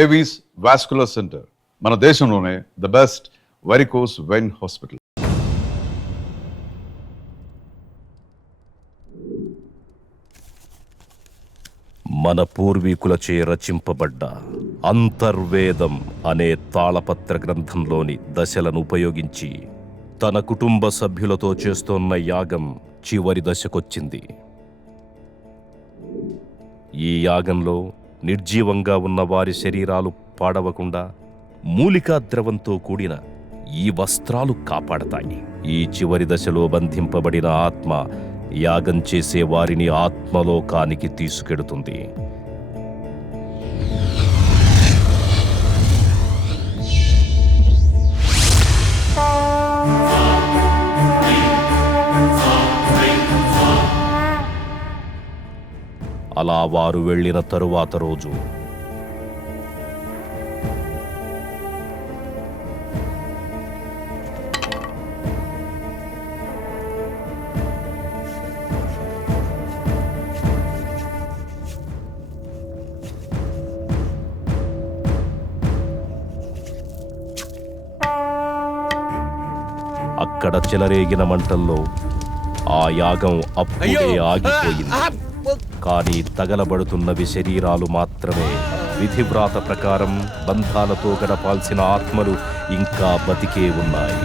Avis vascular centre మన దేశంలోనే the best varicose vein hospital. మన పూర్వీకులచే రచింపబడ్డ అంతర్వేదం అనే తాళపత్ర గ్రంథంలోని దశలను ఉపయోగించి తన కుటుంబ సభ్యులతో చేస్తోన్న యాగం చివరి దశకొచ్చింది. ఈ యాగంలో నిర్జీవంగా ఉన్న వారి శరీరాలు పాడవకుండా మూలికా ద్రవంతో కూడిన ఈ వస్త్రాలు కాపాడతాయి. ఈ చివరి దశలో బంధింపబడిన ఆత్మ యాగం చేసే వారిని ఆత్మలోకానికి తీసుకెడుతుంది. అలా వారు వెళ్ళిన తరువాత రోజు అక్కడ చెలరేగిన మంటల్లో ఆ యాగం అప్పుడే ఆగిపోయింది. కానీ తగలబడుతున్నవి శరీరాలు మాత్రమే. విధివ్రాత ప్రకారం బంధాలతో గడపాల్సిన ఆత్మలు ఇంకా బతికే ఉన్నాయి.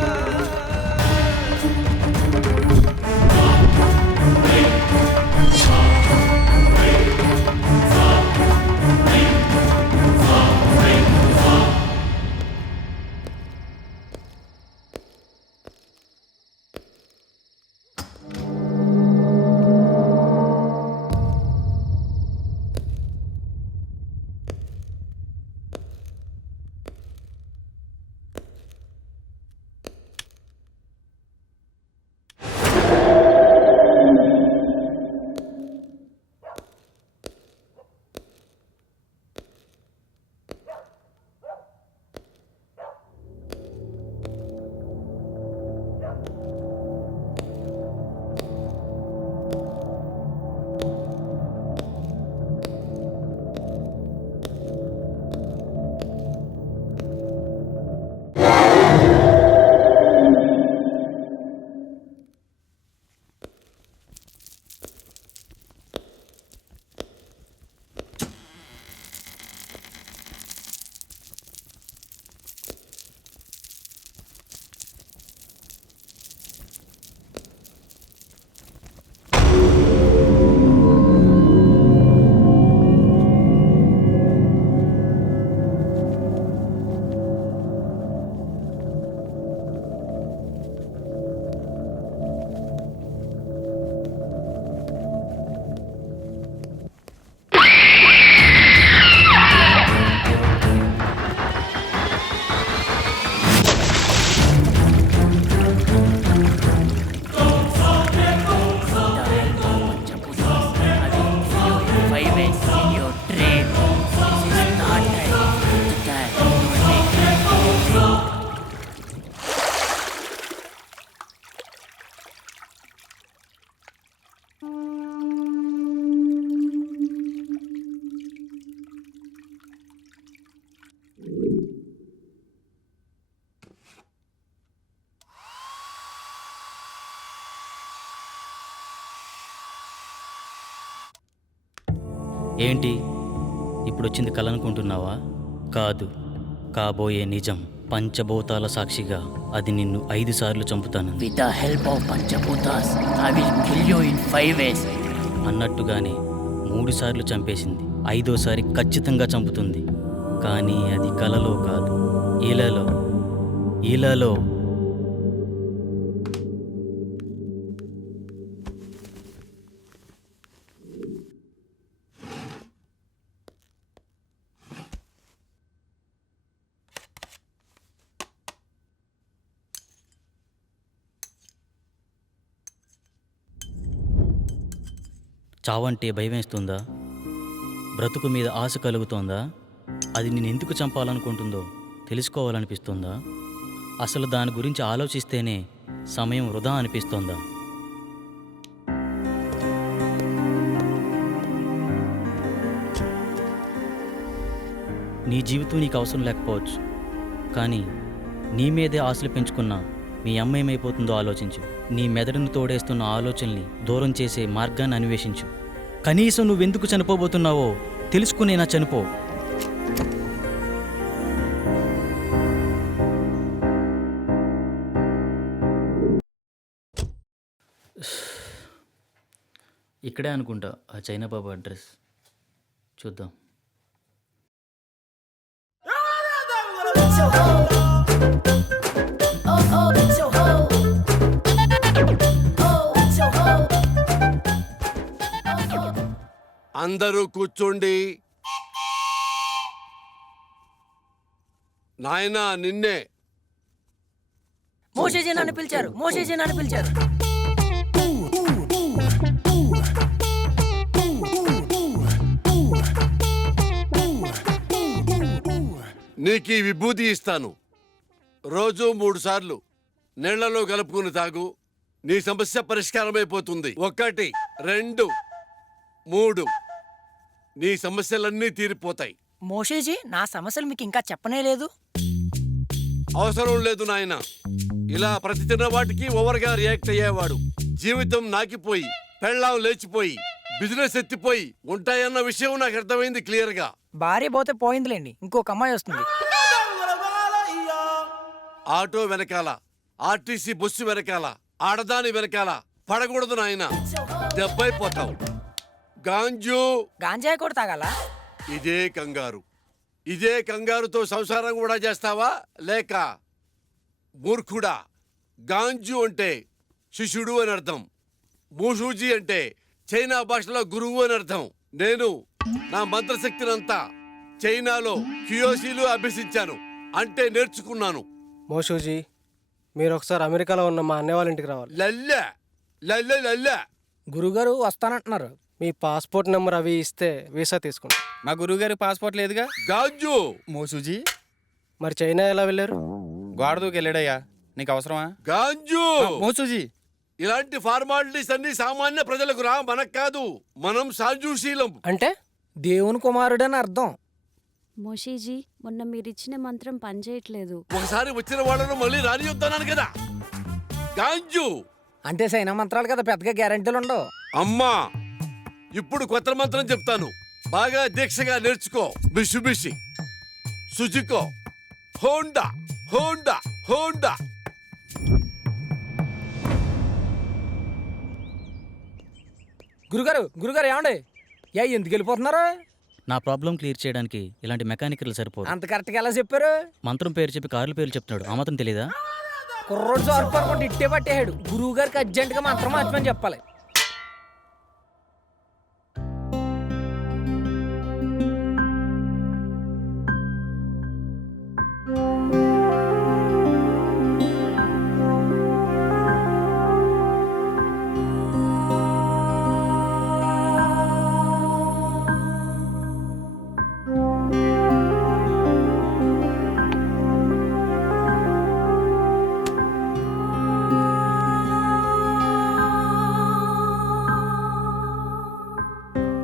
ఏంటి ఇప్పుడొచ్చింది కల అనుకుంటున్నావా? కాదు, కాబోయే నిజం. పంచభూతాల సాక్షిగా అది నిన్ను 5 సార్లు చంపుతాను. With the help of Panchabutas, I will kill you in 5 ways. అన్నట్టుగానే 3 సార్లు చంపేసింది. 5వసారి ఖచ్చితంగా చంపుతుంది. కానీ అది కలలో కాదు, ఇలాలో. చావంటే భయం వేస్తుందా? బ్రతుకు మీద ఆశ కలుగుతోందా? అది నేను ఎందుకు చంపాలనుకుంటుందో తెలుసుకోవాలనిపిస్తుందా? అసలు దాని గురించి ఆలోచిస్తేనే సమయం వృధా అనిపిస్తోందా? నీ జీవితం నీకు అవసరం లేకపోవచ్చు, కానీ నీ మీదే ఆశలు పెంచుకున్న మీ అమ్మ ఏమైపోతుందో ఆలోచించు. నీ మెదడును తోడేస్తున్న ఆలోచనల్ని దూరం చేసే మార్గాన్ని అన్వేషించు. కనీసం నువ్వెందుకు చనిపోబోతున్నావో తెలుసుకునేనా చనిపో. ఇక్కడే అనుకుంటా ఆ చైనా బాబు అడ్రస్. చూద్దాం. అందరూ కూర్చోండి. నాయనా నిన్నే. మోషేజీ నన్ను పిలిచారు, మోషేజీ నన్ను పిలిచారు. నీకు ఈ విభూతి ఇస్తాను. రోజు 3 సార్లు నీళ్లలో కలుపుకుని తాగు. నీ సమస్య పరిష్కారమైపోతుంది. 1 2 3 నీ సమస్యలన్నీ తీరిపోతాయి. మోషేజీ, నా సమస్యలు మీకు ఇంకా చెప్పనే లేదు. అవసరం లేదు నాయన. ఇలా ప్రతి చిన్న వాటికి ఓవర్గా రియాక్ట్ అయ్యేవాడు జీవితం నాకిపోయి, పెళ్ళాం లేచిపోయి, బిజినెస్ ఎత్తిపోయి ఉంటాయన్న విషయం నాకు అర్థమైంది క్లియర్ గా. భార్య పోతే పోయిందిలేండి, ఇంకొక అమ్మాయి వస్తుంది. ఆటో వెనకాల, ఆర్టీసీ బస్సు వెనకాల, ఆడదాని వెనకాల పడకూడదు నాయన, దెబ్బైపోతావు. గాంజు గాంజాయి కూడా తాగాల? ఇదే కంగారు. ఇదే కంగారుతో సంసారం కూడా చేస్తావా? లేక మూర్ఖుడా? గాంజు అంటే శిష్యుడు అని అర్థం. మూషూజీ అంటే చైనా భాషలో గురువు అని అర్థం. నేను నా మంత్రశక్తినంతా చైనాలో క్యూయోసీలు అభ్యసించాను, అంటే నేర్చుకున్నాను. మోషూజీ, మీరు ఒకసారి అమెరికాలో ఉన్న మా అన్నయ్య వాళ్ళ ఇంటికి రావాలి. లల్లె లల్లె లల్లె. గురుగారు వస్తానంటున్నారు. మీ పాస్పోర్ట్ నెంబర్ అవి ఇస్తే వీసా తీసుకుంటాం. మా గురువుగారి పాస్పోర్ట్ లేదుగా. గాంజు మోసూజీ మరి చైనా ఎలా వెళ్ళారు? గోడ దూకి వెళ్ళాడయ్యా, నీకు అవసరమా? గాంజు మోసూజీ, ఇలాంటి ఫార్మాలిటీస్ అన్ని సామాన్య ప్రజలకు రా, మనకు కాదు. మనం సాజుశీలం. అంటే దేవుని కుమారుడని అర్థం. మోషీజీ, మొన్న మీరిచ్చిన మంత్రం పనిచేయట్లేదు. ఒకసారి వచ్చిన వాళ్ళను మళ్ళీ రానియొద్దన్నాను కదా. గాంజు అంటే సైనా మంత్రాలు కదా, పెద్దగా గ్యారెంటీలు ఉండవు. అమ్మా, ఇప్పుడు కొత్త మంత్రం చెప్తాను, బాగా దీక్షగా నేర్చుకో. బిషుబిషి, సుజుకో, హోండా హోండా హోండా. గురుగారు గురుగారు ఏమండి? ఎందుకు వెళ్ళిపోతున్నారు? నా ప్రాబ్లం క్లియర్ చేయడానికి ఇలాంటి మెకానికల్ సరిపోదు. అంత కరెక్ట్గా ఎలా చెప్పారు? మంత్రం పేరు చెప్పి కార్ల పేర్లు చెప్తున్నాడు, ఆ మాత్రం తెలీదా? కుర్రోడు సార్పడుకుంటే ఇట్టే పట్టేశాడు. గురువు గారికి అర్జెంటుగా మంత్రం మార్చమని చెప్పాలి.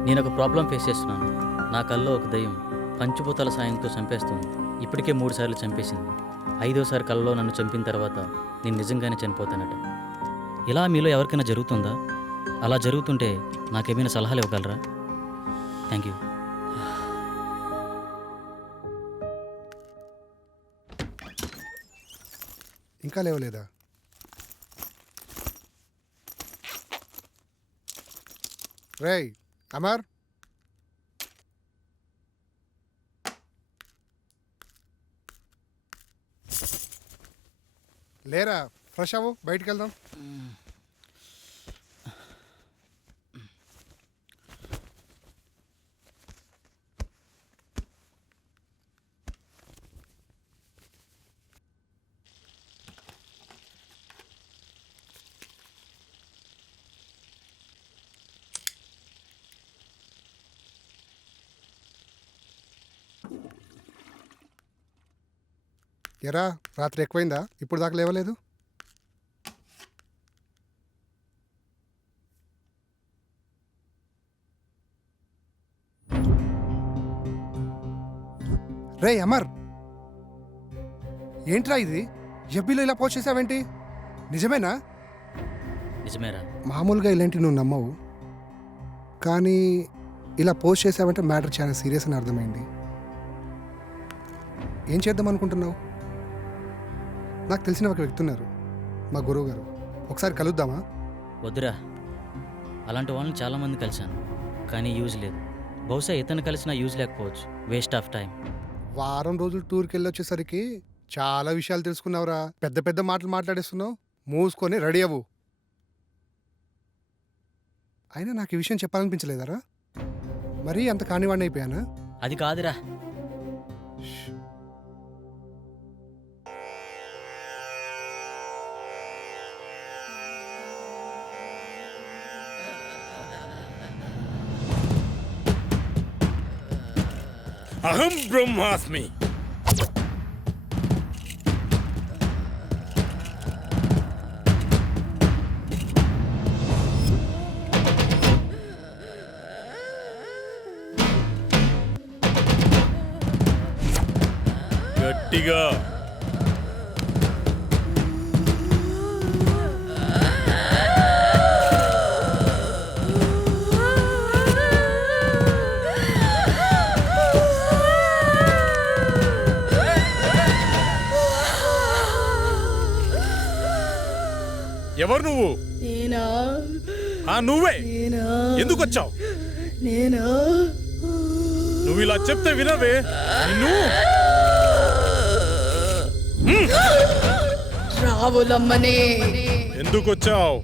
నేను ఒక ప్రాబ్లం ఫేస్ చేస్తున్నాను. నా కల్లో ఒక దయ్యం పంచభూతాల సాయంతో చంపేస్తుంది. ఇప్పటికే 3 సార్లు చంపేసింది. 5వసారి కల్లో నన్ను చంపిన తర్వాత నేను నిజంగానే చనిపోతానట. ఇలా మీలో ఎవరికైనా జరుగుతుందా? అలా జరుగుతుంటే నాకేమైనా సలహాలు ఇవ్వగలరా? Thank you. ఇంకా లేవలేదా? రేయ్ అమర్, లేరా? ఫ్రెష్ అవ్వు, బయటికి వెళ్దాం. ఎరా, రాత్రి ఎక్కువైందా? ఇప్పుడు దాకా లేవలేదు? రే అమర్, ఏంట్రా ఇది? ఎఫ్బీలో ఇలా పోస్ట్ చేసావేంటి? నిజమేనా? నిజమేరా? మామూలుగా ఇలాంటి నువ్వు నమ్మవు, కానీ ఇలా పోస్ట్ చేసావంటే మ్యాటర్ చాలా సీరియస్ అని అర్థమైంది. ఏం చేద్దాం అనుకుంటున్నావు? నాకు తెలిసిన ఒక వ్యక్తి ఉన్నారు, మా గురువు గారు. ఒకసారి కలుద్దామా? వద్దురా, అలాంటి వాళ్ళని చాలామంది కలిశాను, కానీ యూజ్ లేదు. బహుశా ఇతను కలిసినా యూజ్ లేకపోవచ్చు. Waste of time. వారం రోజులు టూర్కి వెళ్ళి వచ్చేసరికి చాలా విషయాలు తెలుసుకున్నావురా. పెద్ద పెద్ద మాటలు మాట్లాడేస్తున్నావు. మూసుకొని రెడీ అవ్వు. అయినా నాకు ఈ విషయం చెప్పాలనిపించలేదారా? మరీ అంత కానివాడిని అయిపోయానా? అది కాదురా. అహం బ్రహ్మాస్మి. గట్టిగా. ఎవరు నువ్వు? నేనా? నువ్వే. నేనా? ఎందుకు వచ్చావు? నేనా? నువ్వు ఇలా చెప్తే వినవే. నిన్ను రావులమ్మనే. ఎందుకు వచ్చావు?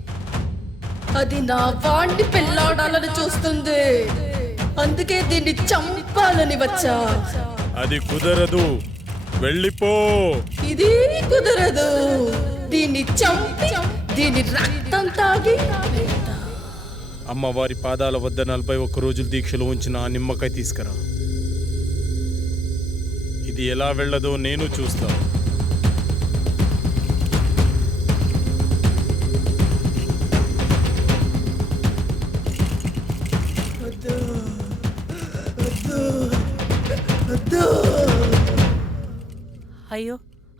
అది నా వాణ్ణి పెళ్ళాడాలని చూస్తుంది, అందుకే దీన్ని చంపాలని వచ్చా. అది కుదరదు, వెళ్ళిపో. ఇది కుదరదు. దీన్ని చంపి దీని రక్తం తాగి అమ్మవారి పాదాల వద్ద 41 రోజులు దీక్షలో ఉంచిన ఆ నిమ్మకాయ తీసుకురా. ఇది ఎలా వెళ్ళదో నేను చూస్తా. అయ్యో,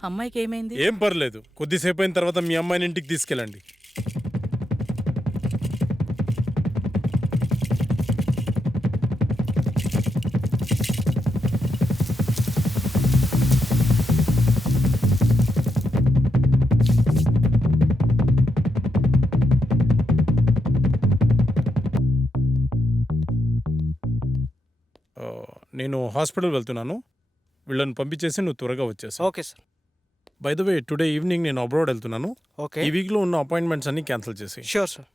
అమ్మాయికి ఏమైంది? ఏం పర్లేదు, కొద్దిసేపు అయిన తర్వాత మీ అమ్మాయిని ఇంటికి తీసుకెళ్ళండి. నేను హాస్పిటల్ వెళ్తున్నాను, వీళ్ళని పంపించేసి నువ్వు త్వరగా వచ్చేసి. Okay sir. By the way, today evening నేను అబ్రాడ్ వెళ్తున్నాను. ఓకే, ఈ వీక్లో ఉన్న అపాయింట్మెంట్స్ అన్ని క్యాన్సిల్ చేసి. Sure sir.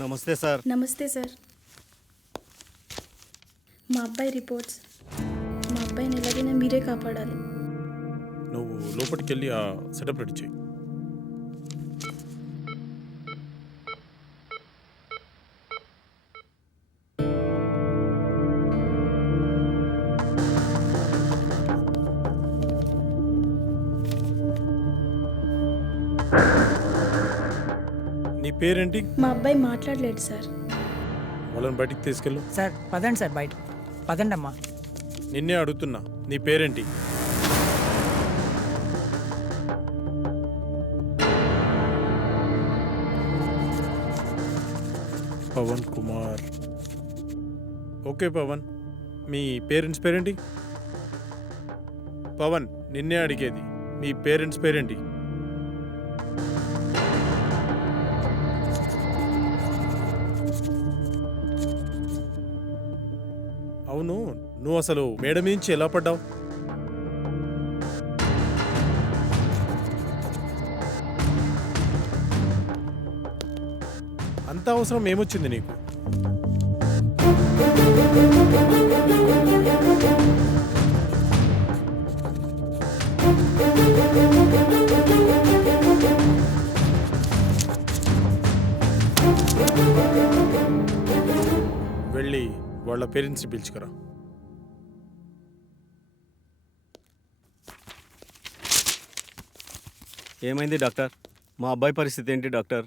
నమస్తే సార్. నమస్తే సార్. మా అబ్బాయి రిపోర్ట్స్. మా అబ్బాయిని ఎలాగైనా మీరే కాపాడాలి. నువ్వు లోపలికి వెళ్ళి ఆ సెటప్ రెడీ చేయి. నీ పేరేంటి? మా అబ్బాయి మాట్లాడలేడు సార్. వాళ్ళని బయటికి తీసుకెళ్ళు. సార్ పదండి సార్, బయట పదండి అమ్మా. నిన్నే అడుగుతున్నా, నీ పేరేంటి? పవన్ కుమార్. ఓకే పవన్, మీ పేరెంట్స్ పేరేంటి? పవన్, నిన్నే అడిగేది, మీ పేరెంట్స్ పేరేంటి? అవును, నువ్వు అసలు మేడ నుంచి ఎలా పడ్డావు? అంత అవసరం ఏమొచ్చింది నీకు? వెళ్ళి వాళ్ళ పేరెంట్స్ని పిలుచుకురా. ఏమైంది డాక్టర్? మా అబ్బాయి పరిస్థితి ఏంటి డాక్టర్?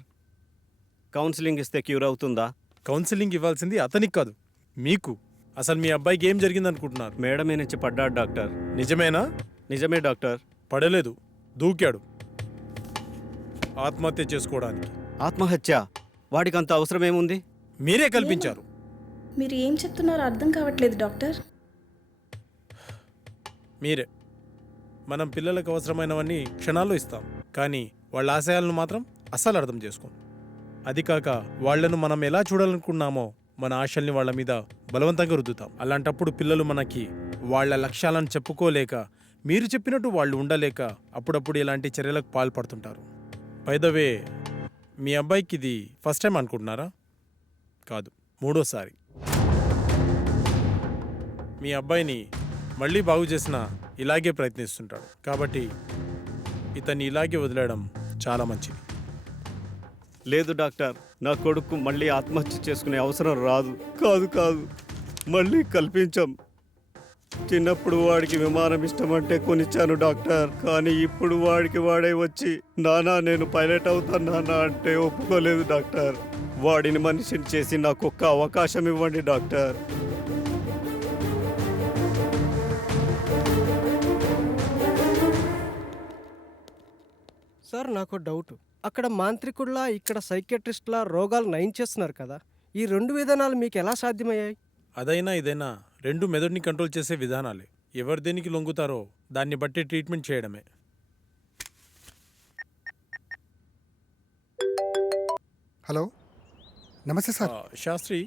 కౌన్సిలింగ్ ఇస్తే క్యూర్ అవుతుందా? కౌన్సిలింగ్ ఇవ్వాల్సింది అతనికి కాదు, మీకు. అసలు మీ అబ్బాయికి ఏం జరిగింది అనుకుంటున్నారు? మేడం మీద నుంచి పడ్డాడు డాక్టర్. నిజమేనా? నిజమే డాక్టర్. పడలేదు, దూకాడు ఆత్మహత్య చేసుకోవడానికి. ఆత్మహత్య? వాడికి అంత అవసరం ఏముంది? మీరే కల్పించారు. మీరు ఏం చెప్తున్నారో అర్థం కావట్లేదు డాక్టర్. మీరే. మనం పిల్లలకు అవసరమైనవన్నీ క్షణాల్లో ఇస్తాం, కానీ వాళ్ళ ఆశయాలను మాత్రం అస్సలు అర్థం చేసుకోం. అది కాక వాళ్లను మనం ఎలా చూడాలనుకున్నామో మన ఆశల్ని వాళ్ళ మీద బలవంతంగా రుద్దుతాం. అలాంటప్పుడు పిల్లలు మనకి వాళ్ళ లక్ష్యాలను చెప్పుకోలేక, మీరు చెప్పినట్టు వాళ్ళు ఉండలేక అప్పుడప్పుడు ఇలాంటి చర్యలకు పాల్పడుతుంటారు. బై ద వే, మీ అబ్బాయికి ఇది ఫస్ట్ టైం అనుకుంటున్నారా? కాదు, 3వసారి. మీ అబ్బాయిని మళ్ళీ బాగు చేసిన ఇలాగే ప్రయత్నిస్తుంటాడు. కాబట్టి ఇతన్ని ఇలాగే వదిలేయడం చాలా మంచిది. లేదు డాక్టర్, నా కొడుకు మళ్ళీ ఆత్మహత్య చేసుకునే అవసరం రాదు. కాదు, మళ్ళీ కల్పించాం. చిన్నప్పుడు వాడికి విమానం ఇష్టమంటే కొనిచ్చాను డాక్టర్. కానీ ఇప్పుడు వాడికి వాడే వచ్చి నానా నేను పైలట్ అవుతాను నానా అంటే ఒప్పుకోలేదు డాక్టర్. వాడిని మనిషిని చేసి నాకు ఒక్క అవకాశం ఇవ్వండి డాక్టర్. సార్ నాకు డౌట్. అక్కడ మాంత్రికుడిలా ఇక్కడ సైకియాట్రిస్ట్లా రోగాలు నయం చేస్తున్నారు కదా, ఈ 2 విధానాలు మీకు ఎలా సాధ్యమయ్యాయి? అదైనా ఇదైనా రెండు మెదడుని కంట్రోల్ చేసే విధానాలే. ఎవరు దేనికి లొంగుతారో దాన్ని బట్టి ట్రీట్మెంట్ చేయడమే. హలో, నమస్తే సార్. శాస్త్రి,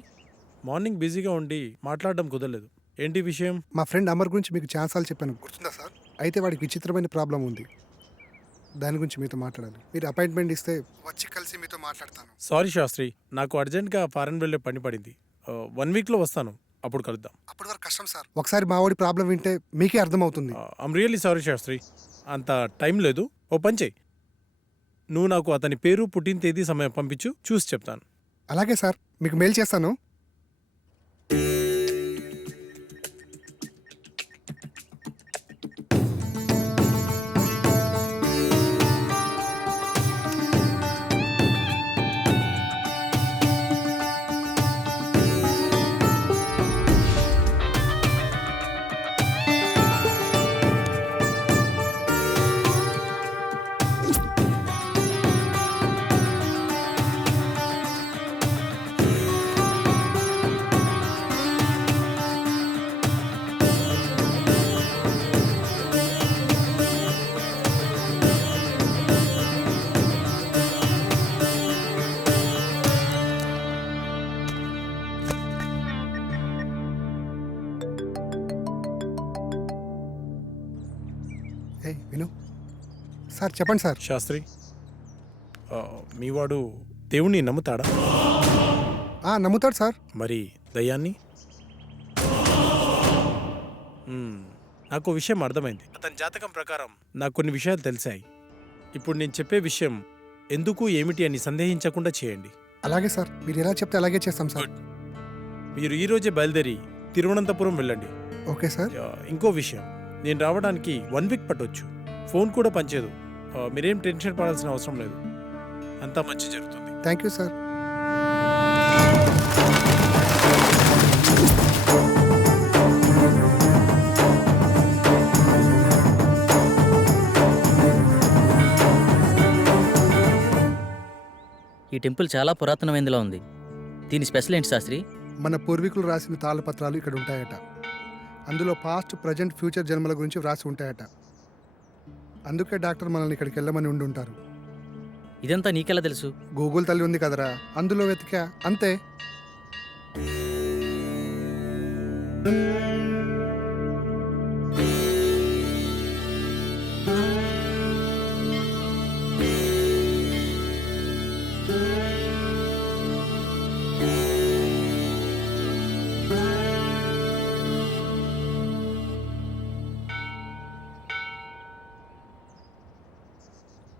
మార్నింగ్ బిజీగా ఉండి మాట్లాడడం కుదరలేదు. ఏంటి విషయం? మా ఫ్రెండ్ అమర్ గురించి మీకు ఛాన్సాలు చెప్పాను, గుర్తుందా సార్? అయితే వాడికి విచిత్రమైన ప్రాబ్లం ఉంది. దాని గురించి మీతో మాట్లాడాలి. మీరు అపాయింట్మెంట్ ఇస్తే వచ్చి కలిసి మీతో మాట్లాడతాను. సారీ శాస్త్రి, నాకు అర్జెంట్గా ఫారెన్ వెళ్ళే పని పడింది. 1 వీక్లో వస్తాను, అప్పుడు కలుద్దాం. అప్పటి వరకు కష్టం సార్. ఒకసారి మా వాడి ప్రాబ్లం వింటే మీకే అర్థమవుతుంది. ఐమ్ రియల్లీ సారీ శాస్త్రి, అంత టైం లేదు. ఓ పని చెయ్యి, నువ్వు నాకు అతని పేరు, పుట్టిన తేదీ, సమయం పంపించు, చూసి చెప్తాను. అలాగే సార్, మీకు మెయిల్ చేస్తాను. విను సార్, చెప్పండి సార్. శాస్త్రి, మీ వాడు దేవుణ్ణి నమ్ముతాడా? నమ్ముతాడు సార్. మరి దయ్యాన్ని? నాకు విషయం అర్థమైంది. అతని జాతకం ప్రకారం నాకు కొన్ని విషయాలు తెలిసాయి. ఇప్పుడు నేను చెప్పే విషయం ఎందుకు ఏమిటి అని సందేహించకుండా చేయండి. అలాగే సార్, మీరు ఎలా చెప్తే అలాగే చేస్తాం సార్. మీరు ఈరోజే బయలుదేరి తిరువనంతపురం వెళ్ళండి. Okay sir. ఇంకో విషయం, నేను రావడానికి 1 వీక్ పట్టొచ్చు. ఫోన్ కూడా పనిచేయదు. మీరేం టెన్షన్ పడాల్సిన అవసరం లేదు, అంతా మంచి జరుగుతుంది. Thank you sir. ఈ టెంపుల్ చాలా పురాతనమైనదిలా ఉంది. దీని స్పెషల్ ఏంటి శాస్త్రి? మన పూర్వీకులు రాసిన తాళపత్రాలు ఇక్కడ ఉంటాయట. అందులో పాస్ట్, ప్రజెంట్, ఫ్యూచర్ జన్మల గురించి వ్రాసి ఉంటాయట. అందుకే డాక్టర్ మనల్ని ఇక్కడికి వెళ్ళమని ఉండి ఉంటారు. ఇదంతా నీకెలా తెలుసు? గూగుల్ తల్లి ఉంది కదరా, అందులో వెతికా అంతే.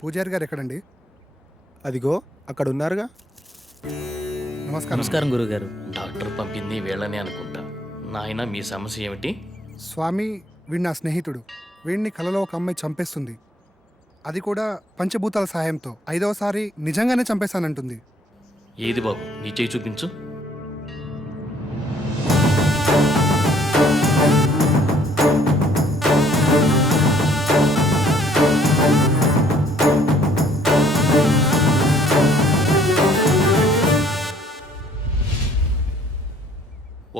పూజారి గారు ఎక్కడండి? అదిగో అక్కడ ఉన్నారుగా. నమస్కారం. నమస్కారం గురుగారు. డాక్టర్ పంపింది వీళ్ళనే అనుకుంటా. నాయన మీ సమస్య ఏమిటి? స్వామి, వీడు నా స్నేహితుడు. వీడిని కలలో ఒక అమ్మాయి చంపేస్తుంది. అది కూడా పంచభూతాల సహాయంతో. 5వసారి నిజంగానే చంపేశానంటుంది. ఏది బాబు, నీ చేయి చూపించు.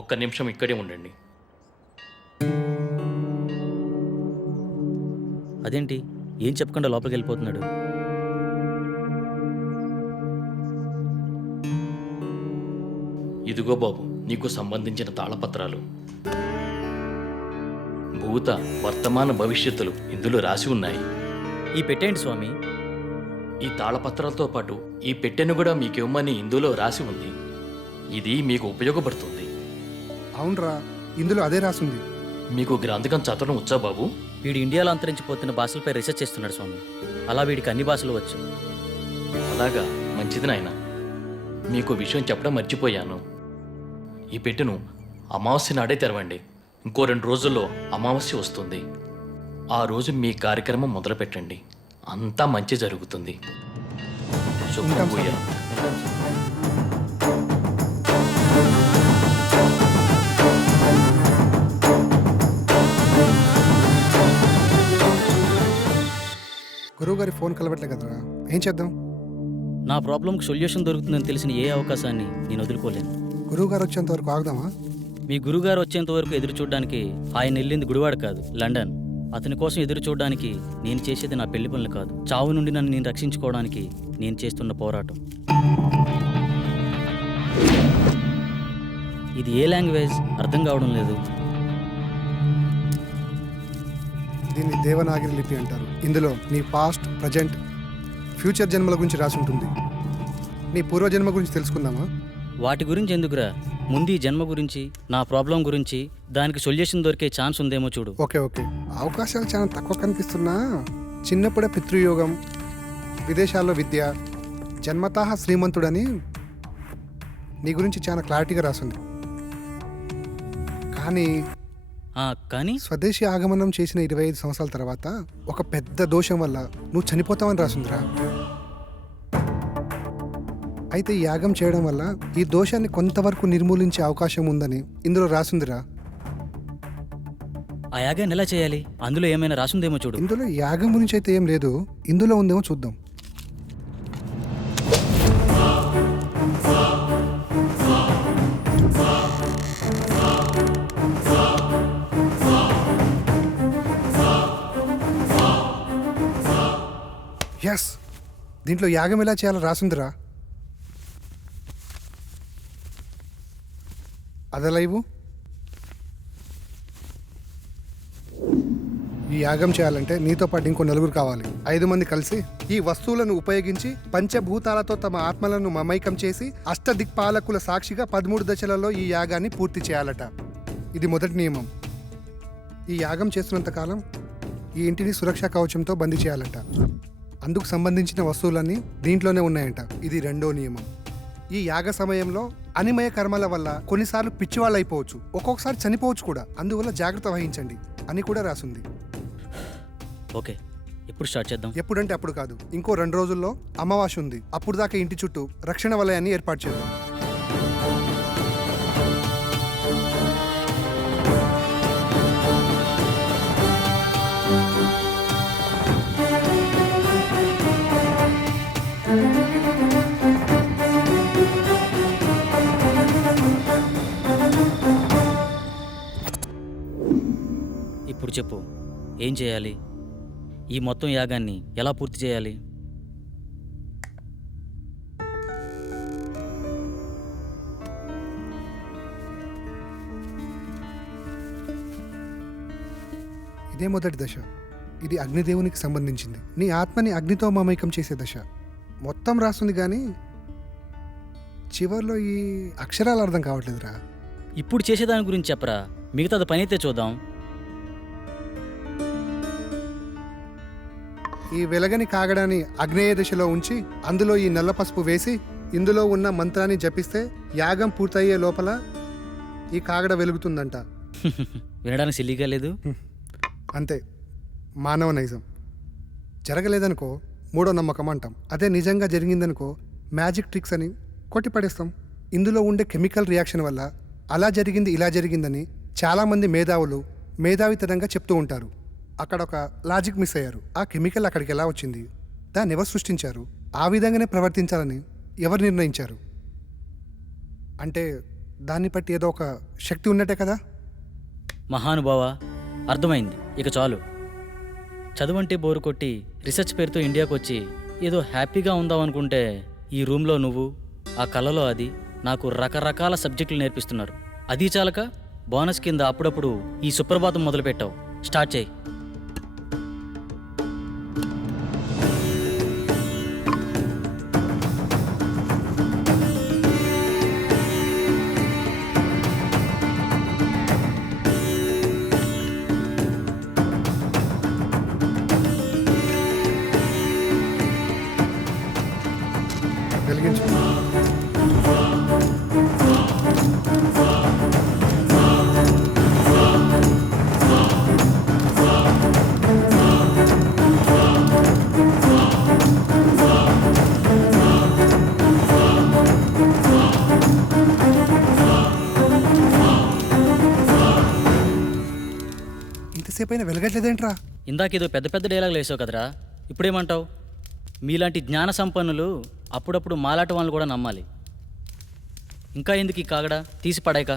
ఒక్క నిమిషం ఇక్కడే ఉండండి. అదేంటి ఏం చెప్పకుండా లోపలికి వెళ్ళిపోతున్నాడు? ఇదిగో బాబు, నీకు సంబంధించిన తాళపత్రాలు. భూత, వర్తమాన భవిష్యత్తులు ఇందులో రాసి ఉన్నాయి. ఈ పెట్టేంటి స్వామి? ఈ తాళపత్రాలతో పాటు ఈ పెట్టెను కూడా మీకు ఇవ్వమని ఇందులో రాసి ఉంది. ఇది మీకు ఉపయోగపడుతుంది. అవునరా, ఇందులో అదే రాసుంది. మీకు గ్రంథకం చదవడం వచ్చా బాబు? వీడు ఇండియాలో అంతరించిపోతున్న భాషలపై రీసెర్చ్ చేస్తున్నాడు స్వామి. అలా వీడికి అన్ని భాషలు వచ్చు. అలాగా, మంచిది నాయన. మీకు విషయం చెప్పడం మర్చిపోయాను. ఈ పెట్టెను అమావాస్య నాడే తెరవండి. ఇంకో 2 రోజుల్లో అమావాస్య వస్తుంది. ఆ రోజు మీ కార్యక్రమం మొదలు పెట్టండి. అంతా మంచి జరుగుతుంది. శుభం భూయా. గురువుగారి ఫోన్ కలవట్లే కదరా, ఏం చేద్దాం? నా ప్రాబ్లంకి సొల్యూషన్ దొరుకుతుందని తెలిసిన ఏ అవకాశాన్ని నేను వదులుకోలేను. గురువుగారు వచ్చేంత వరకు ఆగుదామా? మీ గురుగారు వచ్చేంత వరకు ఎదురు చూడడానికి ఆయన వెళ్ళింది గుడివాడ కాదు, లండన్. అతని కోసం ఎదురు చూడడానికి నేను చేసేది నా పెళ్లి పనులు కాదు, చావు నుండి నన్ను నేను రక్షించుకోవడానికి నేను చేస్తున్న పోరాటం. ఇది ఏ లాంగ్వేజ్ అర్థం కావడం లేదు. దీన్ని దేవనాగిరి లిపి అంటారు. ఇందులో నీ పాస్ట్, ప్రజెంట్, ఫ్యూచర్ జన్మల గురించి రాసి ఉంటుంది. నీ పూర్వజన్మ గురించి తెలుసుకుందామా? వాటి గురించి ఎందుకురా, ముందు ఈ జన్మ గురించి, నా ప్రాబ్లం గురించి, దానికి సొల్యూషన్ దొరికే ఛాన్స్ ఉందేమో చూడు. ఓకే ఓకే, అవకాశాలు చాలా తక్కువ కనిపిస్తున్నా చిన్నప్పుడే పితృయోగం, విదేశాల్లో విద్య, జన్మతః శ్రీమంతుడని నీ గురించి చాలా క్లారిటీగా రాసింది. కానీ స్వదేశీ ఆగమనం చేసిన 25 సంవత్సరాల తర్వాత ఒక పెద్ద దోషం వల్ల నువ్వు చనిపోతావని రాసిందిరా. అయితే ఈ యాగం చేయడం వల్ల ఈ దోషాన్ని కొంతవరకు నిర్మూలించే అవకాశం ఉందని ఇందులో రాసిందిరా. ఆ యాగాన్ని ఎలా చేయాలి? అందులో ఏమైనా రాసుందేమో చూడు. ఇందులో యాగం గురించి అయితే ఏం లేదు, ఇందులో ఉందేమో చూద్దాం. ఎస్, దీంట్లో యాగం ఎలా చేయాలో రాసిందిరా. అదలైవు. ఈ యాగం చేయాలంటే నీతో పాటు ఇంకో 4 కావాలి. 5 మంది కలిసి ఈ వస్తువులను ఉపయోగించి పంచభూతాలతో తమ ఆత్మలను మమైకం చేసి అష్టదిక్పాలకుల సాక్షిగా 13 దశలలో ఈ యాగాన్ని పూర్తి చేయాలట. ఇది మొదటి నియమం. ఈ యాగం చేస్తున్నంత కాలం ఈ ఇంటిని సురక్షా కవచంతో బందీ చేయాలట. అందుకు సంబంధించిన వస్తువులన్నీ దీంట్లోనే ఉన్నాయంట. ఇది 2వ నియమం. ఈ యాగ సమయంలో అనిమయ కర్మల వల్ల కొన్నిసార్లు పిచ్చివాళ్ళు అయిపోవచ్చు, ఒక్కొక్కసారి చనిపోవచ్చు కూడా. అందువల్ల జాగ్రత్త వహించండి అని కూడా రాసుంది. ఓకే, ఎప్పుడు స్టార్ట్ చేద్దాం? ఎప్పుడంటే అప్పుడు కాదు, ఇంకో 2 రోజుల్లో అమావాస్య ఉంది. అప్పుడు దాకా ఇంటి చుట్టూ రక్షణ వలయాన్ని ఏర్పాటు చేద్దాం. ఇప్పుడు చెప్పు, ఏం చేయాలి? ఈ మొత్తం యాగాన్ని ఎలా పూర్తి చేయాలి? ఇదే మొదటి దశ. ఇది అగ్నిదేవునికి సంబంధించింది. నీ ఆత్మని అగ్నితో మమైకం చేసే దశ. మొత్తం రాస్తుంది కానీ చివర్లో ఈ అక్షరాలు అర్థం కావట్లేదురా. ఇప్పుడు చేసేదాని గురించి చెప్పరా, మిగతాది పని అయితే చూద్దాం. ఈ వెలగని కాగడాన్ని అగ్నేయ దిశలో ఉంచి అందులో ఈ నల్ల పసుపు వేసి ఇందులో ఉన్న మంత్రాన్ని జపిస్తే యాగం పూర్తయ్యే లోపల ఈ కాగడ వెలుగుతుందంట. వినడానికి సిల్లీగా లేదు. అంతే, మానవ నైజం. జరగలేదనుకో మూడో నమ్మకం అంటాం. అదే నిజంగా జరిగిందనుకో మ్యాజిక్ ట్రిక్స్ అని కొట్టిపడేస్తాం. ఇందులో ఉండే కెమికల్ రియాక్షన్ వల్ల అలా జరిగింది ఇలా జరిగిందని చాలామంది మేధావులు మేధావితనంగా చెప్తూ ఉంటారు. అక్కడ ఒక లాజిక్ మిస్ అయ్యారు. ఆ కెమికల్ అక్కడికి ఎలా వచ్చింది, దాన్ని ఎవరు సృష్టించారు, ఆ విధంగానే ప్రవర్తించాలని ఎవరు నిర్ణయించారు? అంటే దాన్ని బట్టి ఏదో ఒక శక్తి ఉన్నట్టే కదా. మహానుభావ, అర్థమైంది. ఇక చాలు. చదువంటే బోరు కొట్టి రీసెర్చ్ పేరుతో ఇండియాకు వచ్చి ఏదో హ్యాపీగా ఉందాం అనుకుంటే ఈ రూమ్లో నువ్వు, ఆ కళలో అది నాకు రకరకాల సబ్జెక్టులు నేర్పిస్తున్నారు. అది చాలక బోనస్ కింద అప్పుడప్పుడు ఈ సుప్రభాతం మొదలుపెట్టావు. స్టార్ట్ చేయి. వెలిగించు. ఇంతసేపు అయినా వెలగట్లేదేంట్రా? ఇందాకేదో పెద్ద పెద్ద డైలాగులు వేసావు కదరా, ఇప్పుడేమంటావు? మీలాంటి జ్ఞాన సంపన్నులు అప్పుడప్పుడు మాలాట వాళ్ళని కూడా నమ్మాలి. ఇంకా ఎందుకు ఈ కాగడా తీసి పడాయిక?